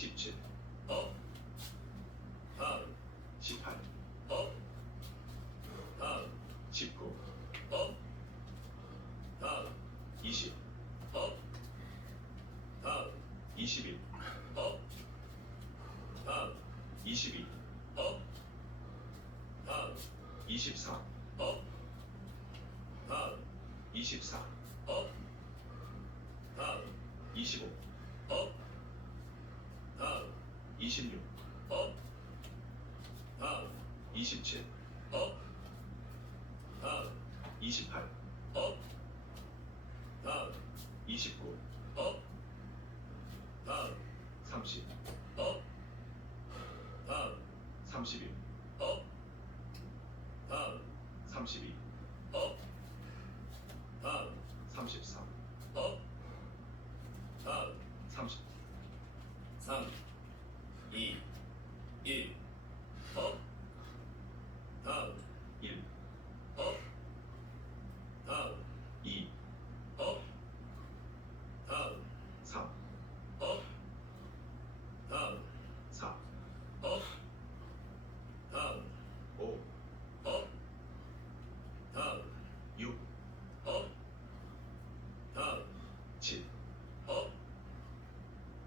17 업 다음 18 업 다음 19 업 다음 20 업 다음 21 업 다음 22 업 다음 23업 다음 24 업 다음 25업 다음 26 업 다음 27 업 다음 28 업 다음 29 업 다음 30 업 다음 31 업 다음 32 업 다음 33 업 다음 30 3 2 1 업 다음 1 업 다음 2 업 다음 3 업 다음 4 업 다음 5 업 다음 6 업 다음 7 업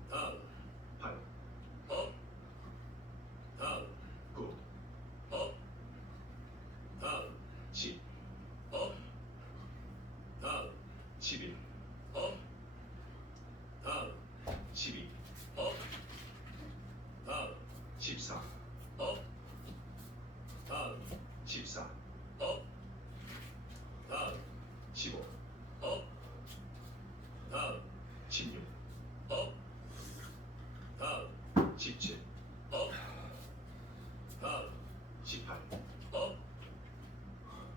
다음 8 업 다음 9 업 다음 10 업 다음 11 업 다음 12 업 다음 14 업 다음 14 업 다음 15 업 다음 16 업 다음 17 업 다음 18 업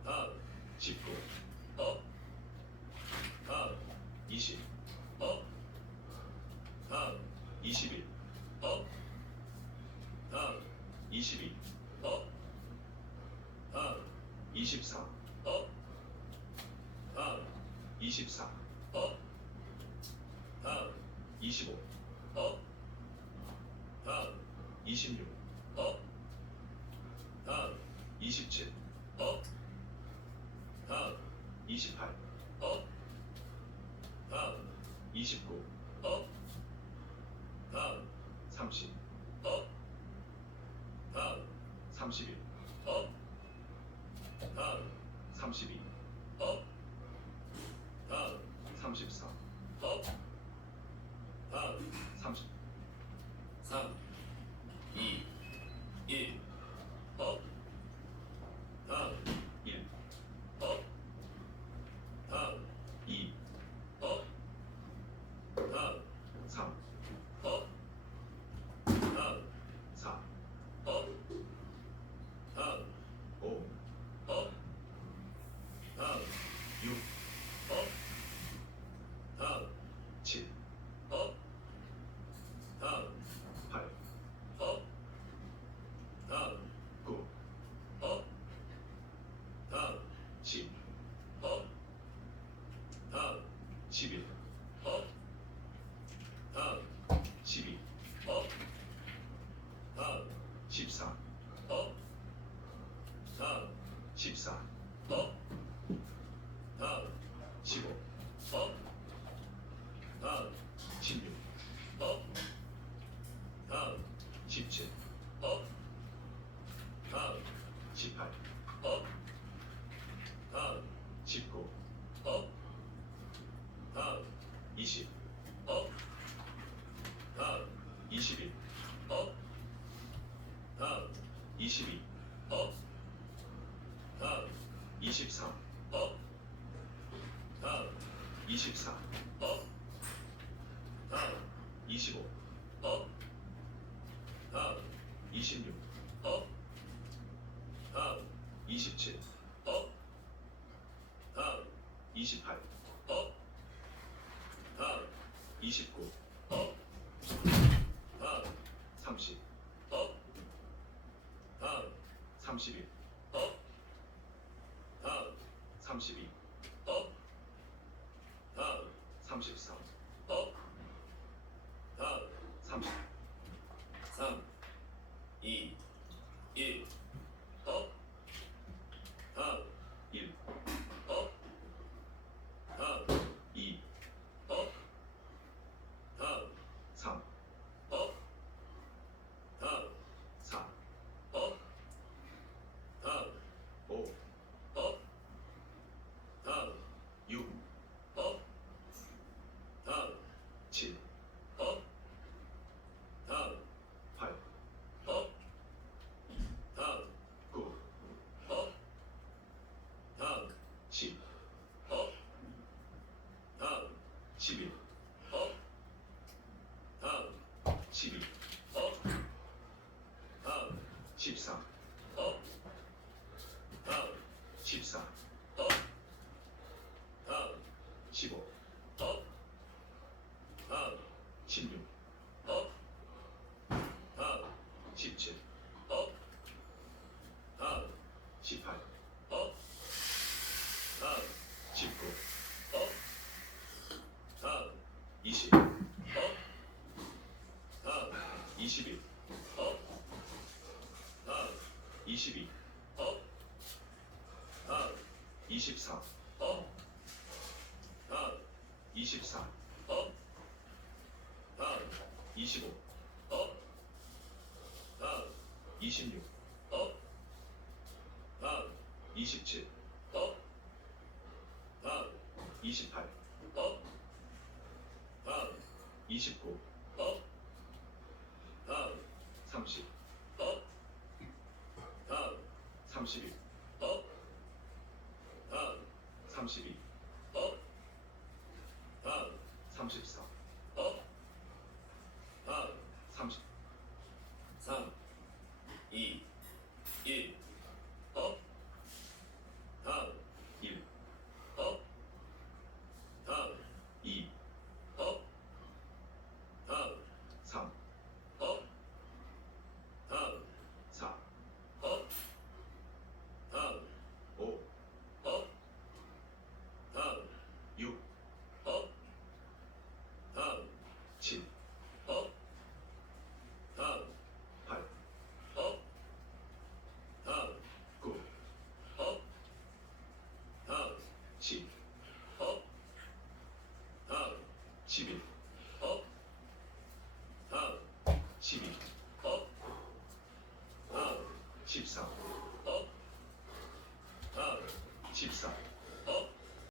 다음 19 업 다음 20 업 다음 21 업 다음 22 업 다음 24 업 다음 24 업 다음 25 업 다음 26 업 다음 27 업 다음 28 업 다음 29 업 다음 30 업 다음 31 업 다음. 32 업 다음 34 업 다음 30 3 2 1 업 다음 1 업 다음 2 업 다음 3 업 다음 4 업 다음 5 업 다음 6 업 다음 7 업 다음 8 업 다음 9 업 다음 10 업 다음 11업 다음 12업 다음 14업 다음 14업 다음 15업 다음 16업 다음 17 22 업 다음 22 업 다음 23 업 다음 24 업 다음 25 업 다음 26 업 다음 27 업 다음 28 업 다음 29 31 업, 다음 32 업, 다음 33 себе. 20 21 업 다음 22 24 24 25 26 27 업 다음 28 29업30 업 다음 31 업 다음 32 업 다음 34